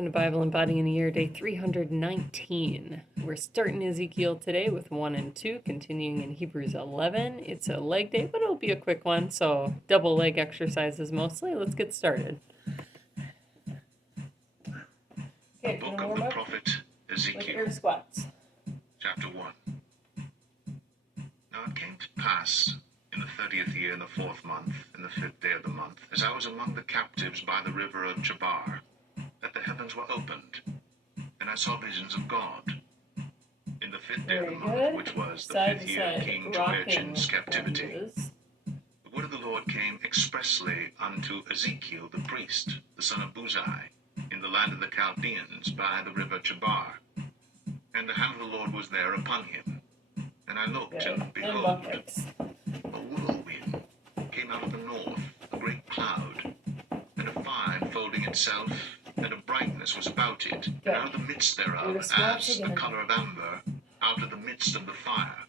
Welcome to Bible Embodying the Year, day 319. We're starting Ezekiel today with 1 and 2, continuing in Hebrews 11. It's a leg day, but it'll be a quick one, so double leg exercises mostly. Let's get started. The book of the prophet Ezekiel, air squats. chapter 1. Now it came to pass in the 30th year, in the 4th month, in the 5th day of the month, as I was among the captives by the river of Chebar, that the heavens were opened, and I saw visions of God. In the 5th day of the month, which was the 5th year of King Jehoiachin's captivity, the word of the Lord came expressly unto Ezekiel the priest, the son of Buzi, in the land of the Chaldeans by the river Chebar. And the hand of the Lord was there upon him. And I looked, and behold, a whirlwind came out of the north, a great cloud, and a fire enfolding itself, and a brightness was about it, and out of the midst thereof, as the color of amber, out of the midst of the fire.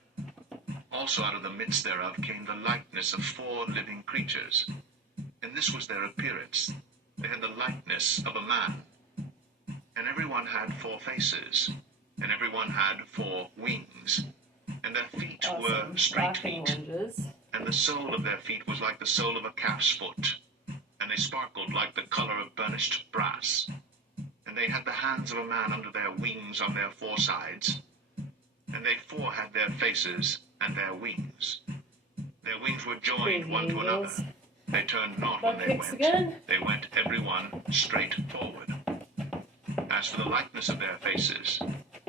Also out of the midst thereof came the likeness of 4 living creatures, and this was their appearance. They had the likeness of a man, and every one had 4 faces, and every one had 4 wings, and their feet were straight feet, and the sole of their feet was like the sole of a calf's foot, and they sparkled like the color of burnished brass. And they had the hands of a man under their wings on their 4 sides, and they 4 had their faces and their wings. Their wings were joined one to another. They turned not when they went. They went every one straight forward. As for the likeness of their faces,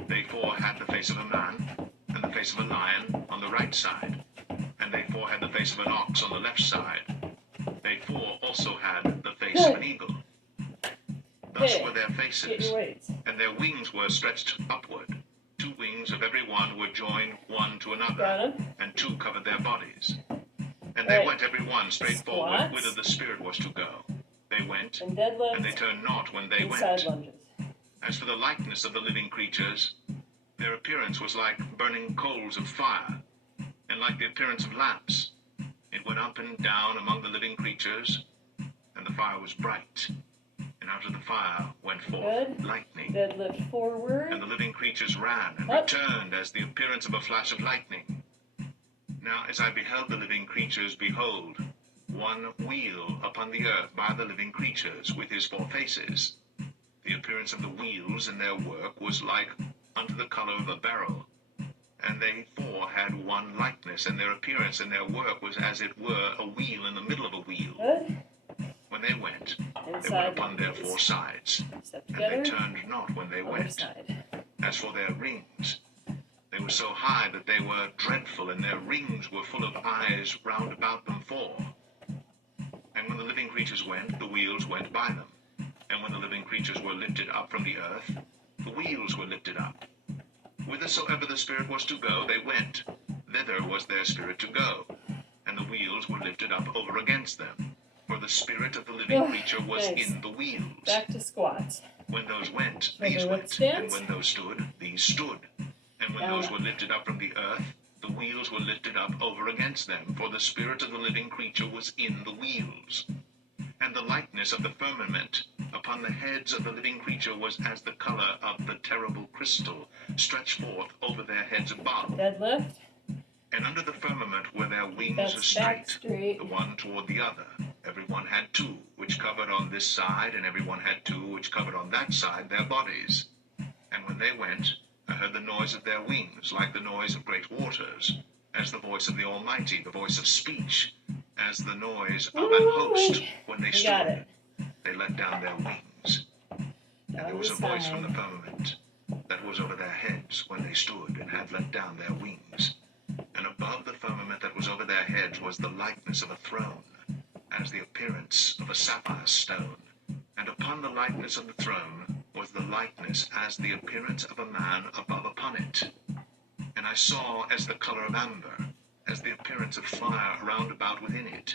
they 4 had the face of a man, and the face of a lion on the right side, and they 4 had the face of an ox on the left side. They 4 also had the face of an eagle. Thus were their faces, and their wings were stretched upward. 2 wings of every one were joined one to another, and 2 covered their bodies. And they went every one straight forward, whither the Spirit was to go. They went, and they turned not when they went. As for the likeness of the living creatures, their appearance was like burning coals of fire, and like the appearance of lamps. It went up and down among the living creatures, and the fire was bright. And out of the fire went forth lightning. Deadlift forward. And the living creatures ran and returned as the appearance of a flash of lightning. Now as I beheld the living creatures, behold, one wheel upon the earth by the living creatures with his 4 faces. The appearance of the wheels and their work was like unto the color of a beryl. And they 4 had one likeness, and their appearance and their work was as it were a wheel in the middle of a wheel. When they went upon their 4 sides, and they turned not when they went. As for their rings, they were so high that they were dreadful, and their rings were full of eyes round about them 4. And when the living creatures went, the wheels went by them. And when the living creatures were lifted up from the earth, the wheels were lifted up. Whithersoever the Spirit was to go, they went. Thither was their spirit to go. And the wheels were lifted up over against them. For the spirit of the living creature was in the wheels. Back to squats. When those went, these went. And when those stood, these stood. And when those were lifted up from the earth, the wheels were lifted up over against them. For the spirit of the living creature was in the wheels. And the likeness of the firmament upon the heads of the living creature was as the color of the terrible crystal, stretched forth over their heads above. Deadlift. And under the firmament were their wings straight, the one toward the other. Every one had 2, which covered on this side, and every one had 2, which covered on that side, their bodies. And when they went, I heard the noise of their wings, like the noise of great waters, as the voice of the Almighty, the voice of speech, as the noise of an host when they stood. They let down their wings. And there was a voice from the firmament that was over their heads when they stood, and had let down their wings. And above the firmament that was over their heads was the likeness of a throne, as the appearance of a sapphire stone. And upon the likeness of the throne was the likeness as the appearance of a man above upon it. And I saw as the color of amber, as the appearance of fire round about within it.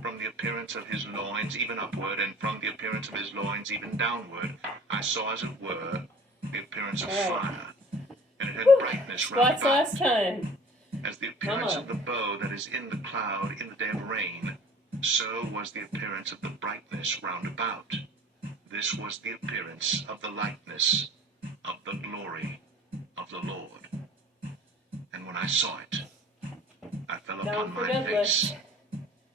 From the appearance of his loins even upward, and from the appearance of his loins even downward, I saw as it were the appearance of fire. And it had brightness round about. As the appearance of the bow that is in the cloud in the day of rain, so was the appearance of the brightness round about. this was the appearance of the likeness of the glory of the Lord. And when I saw it, I fell upon my face,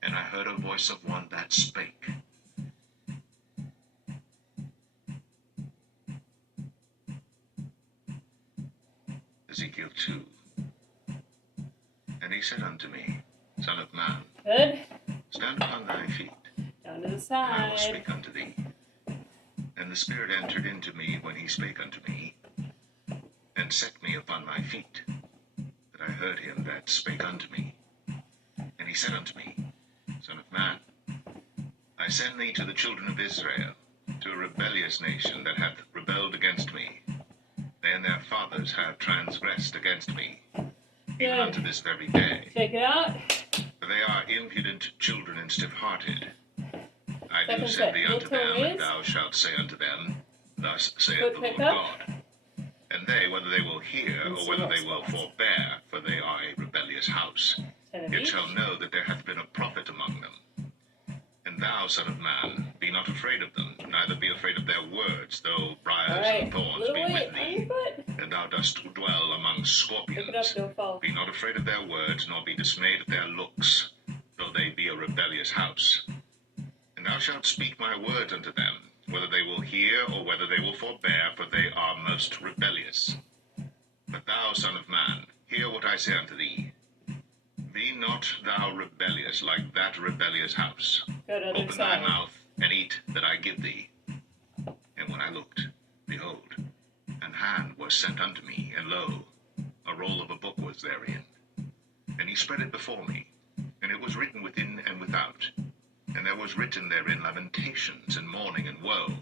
and I heard a voice of one that spake. Ezekiel 2. And he said unto me, Son of man, Good. stand upon thy feet, Down to the and I will side. speak unto thee. And the Spirit entered into me when he spake unto me, and set me upon my feet, that I heard him that spake unto me. And he said unto me, Son of man, I send thee to the children of Israel, to a rebellious nation that hath rebelled against me. They and their fathers have transgressed against me, even unto this very day. Shake it out. For they are impudent children and stiff-hearted. I do Second send set. thee Heel unto toe them, raise. and thou shalt say unto them, Thus saith Foot the pick Lord up. God. And they, whether they will hear, And or some whether more they will spots. forbear, for they are a rebellious house, 10 of yet each. shall know that there hath been a prophet among them. And thou, son of man, be not afraid of them, neither be afraid of their words, though briars Alright. and thorns Little be weight with on thee, your foot. and thou dost dwell among Pick it up, scorpions. don't fall. Be not afraid of their words, nor be dismayed at their looks, though they be a rebellious house. And thou shalt speak my words unto them, whether they will hear, or whether they will forbear, for they are most rebellious. But thou, son of man, hear what I say unto thee. Be not thou rebellious like that rebellious house. Good, other Open thy side. mouth, and eat that I give thee. And when I looked, behold, an hand was sent unto me, and lo, a roll of a book was therein. And he spread it before me, and it was written within and without. And there was written therein lamentations, and mourning, and woe.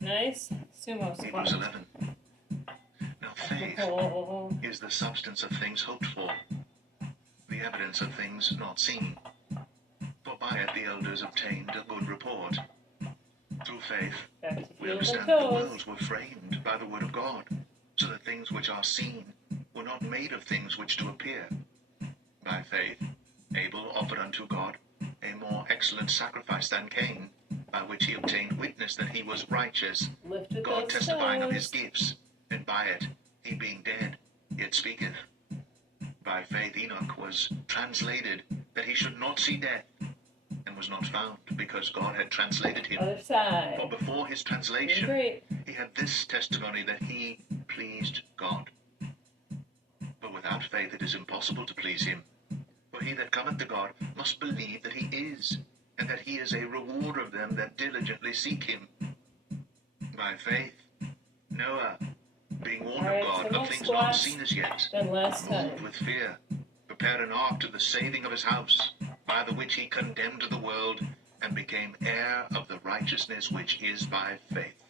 Nice. Sumo Hebrews squat. 11. Now faith Oh. is the substance of things hoped for, the evidence of things not seen. For by it the elders obtained a good report. Through faith, Back to we heels and understand that the toes. worlds were framed by the word of God, so that things which are seen were not made of things which do appear. By faith, Abel offered unto God a more excellent sacrifice than Cain, by which he obtained witness that he was righteous, Lift with God those testifying of his toes. gifts, and by it, he being dead, yet speaketh. By faith Enoch was translated, that he should not see death, and was not found, because God had translated him. Other side. For before his Doing translation, great. he had this testimony that he pleased God. But without faith it is impossible to please him. For he that cometh to God must believe that he is, and that he is a rewarder of them that diligently seek him. By faith, Noah, being warned Alright, of God single of things not squats. seen as yet, Then last moved time. with fear, prepared an ark to the saving of his house, by the which he condemned the world, and became heir of the righteousness which is by faith.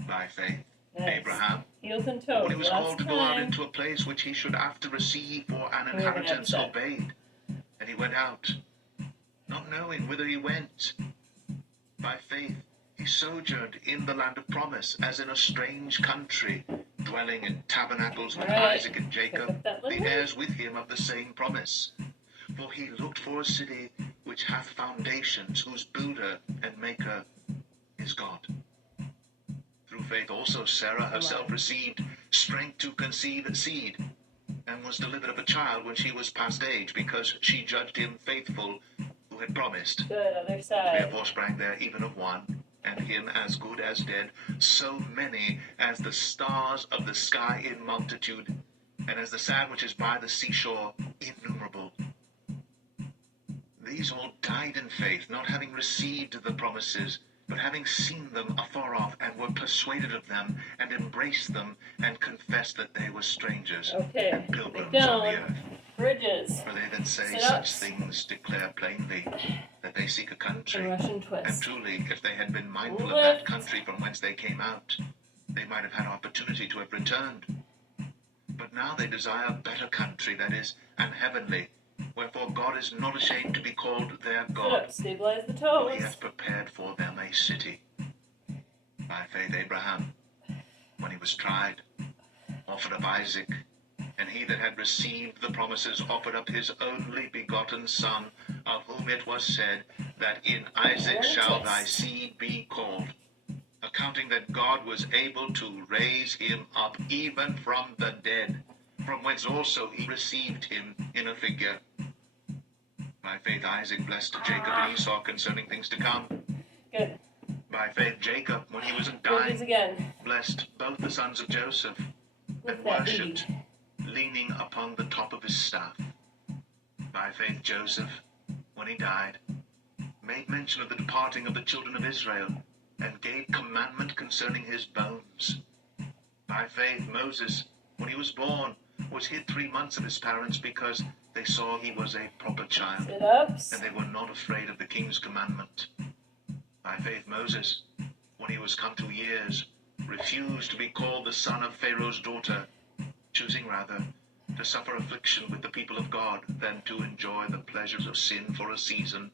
By faith, Nice. Abraham, Heels and toes. when he was Last called to go out time. into a place which he should after receive for an And we're gonna inheritance, upset. obeyed. And he went out, not knowing whither he went. By faith, he sojourned in the land of promise, as in a strange country, dwelling in tabernacles with All right. Isaac and Pick Jacob, up that the little heirs with him of the same promise. For he looked for a city which hath foundations, whose builder and maker is God. Through faith also Sarah herself received strength to conceive seed, and was delivered of a child when she was past age, because she judged him faithful who had promised. Good, other side. Therefore sprang there even of one, and him as good as dead, so many as the stars of the sky in multitude, and as the sand which is by the seashore innumerable. These all died in faith, not having received the promises, but having seen them afar off, and were persuaded of them, and embraced them, and confessed that they were strangers Okay. and Dig pilgrims on down. the earth. Bridges. For they that say Sit-ups. such things declare plainly that they seek a And country. Russian And twist. truly, if they had been mindful of Lift. that country from whence they came out, they might have had opportunity to have returned. But now they desire a better country, that is, an heavenly. Wherefore God is not ashamed to be called their Sit God, up. Stabilize the for he toes. hath prepared for them a city. By faith Abraham, when he was tried, offered up Isaac, And he that had received the promises offered up his only begotten Son, of whom it was said, that in Isaac shall thy seed be called, accounting that God was able to raise him up even from the dead, from whence also he received him in a figure. By faith Isaac blessed Jacob and Esau concerning things to come. Good. By faith Jacob, when he was Bridges dying, again. blessed both the sons of Joseph, With and that worshipped, E. leaning upon the top of his staff. By faith Joseph, when he died, made mention of the departing of the children of Israel, and gave commandment concerning his bones. By faith Moses, when he was born, was hid 3 months of his parents, because they saw he was a proper child, Sit-ups. and they were not afraid of the king's commandment. By faith Moses, when he was come to years, refused to be called the son of Pharaoh's daughter, choosing rather to suffer affliction with the people of God than to enjoy the pleasures of sin for a season,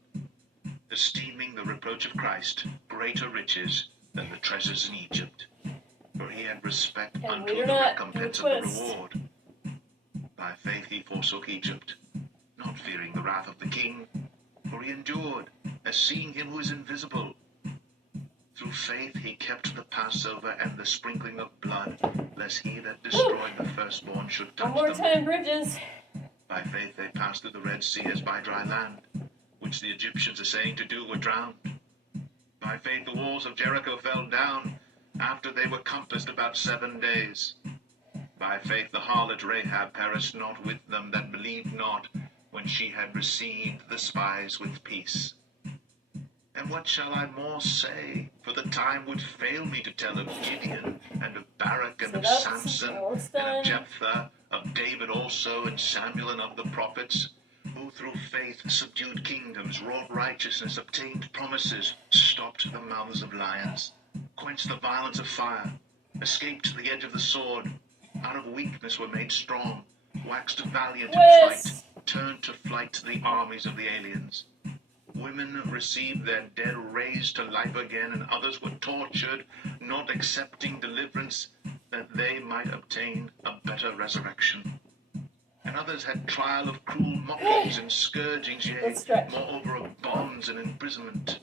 esteeming the reproach of Christ greater riches than the treasures in Egypt. For he had respect And unto we do the not recompense of the twist. reward. By faith he forsook Egypt, not fearing the wrath of the king, for he endured, as seeing him who is invisible. Through faith he kept the Passover and the sprinkling of blood, lest he that destroyed the firstborn should touch One more them. time, Bridges. By faith they passed through the Red Sea as by dry land, which the Egyptians assaying to do were drowned. By faith the walls of Jericho fell down, after they were compassed about 7 days. By faith the harlot Rahab perished not with them that believed not, when she had received the spies with peace. And what shall I more say? For the time would fail me to tell of Gideon, and of Barak, and of Sit-ups. Samson, Almost and done. of Jephthah, of David also, and Samuel, and of the prophets, who through faith subdued kingdoms, wrought righteousness, obtained promises, stopped the mouths of lions, quenched the violence of fire, escaped the edge of the sword, out of weakness were made strong, waxed valiant in fight, Twist. turned to flight the armies of the aliens. Women received their dead raised to life again, and others were tortured, not accepting deliverance, that they might obtain a better resurrection. And others had trial of cruel mockings and scourgings, yea, Let's stretch. moreover of bonds and imprisonment.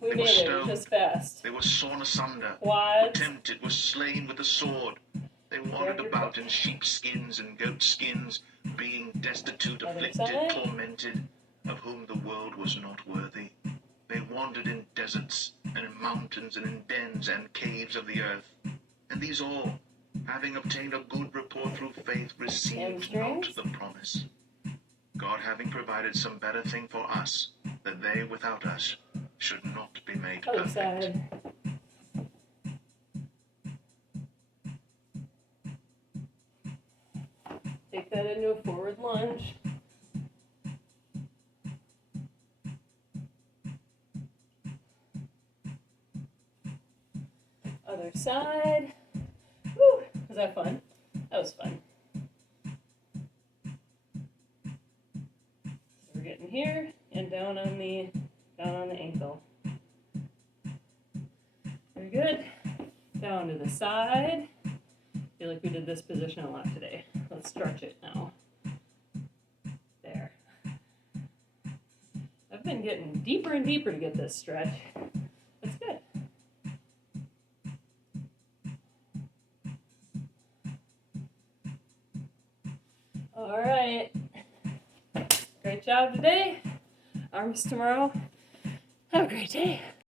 We They were made it stoned. just fast. They were sawn asunder, were Quads. tempted, were slain with the sword. They wandered about in sheepskins and goatskins, being destitute, Other afflicted, side. tormented, of whom the world was not worthy. They wandered in deserts, and in mountains, and in dens and caves of the earth. And these all, having obtained a good report through faith, received not Hamstrings. the promise. God having provided some better thing for us, that they without us should not be made Other perfect. side. Take that into a forward lunge. Other side. Woo! Was that fun? That was fun. So we're getting here and down on the ankle. Very good. Down to the side. I feel like we did this position a lot today. Let's stretch it now. There. I've been getting deeper and deeper to get this stretch. That's good. All right. Great job today. Arms tomorrow. Have a great day.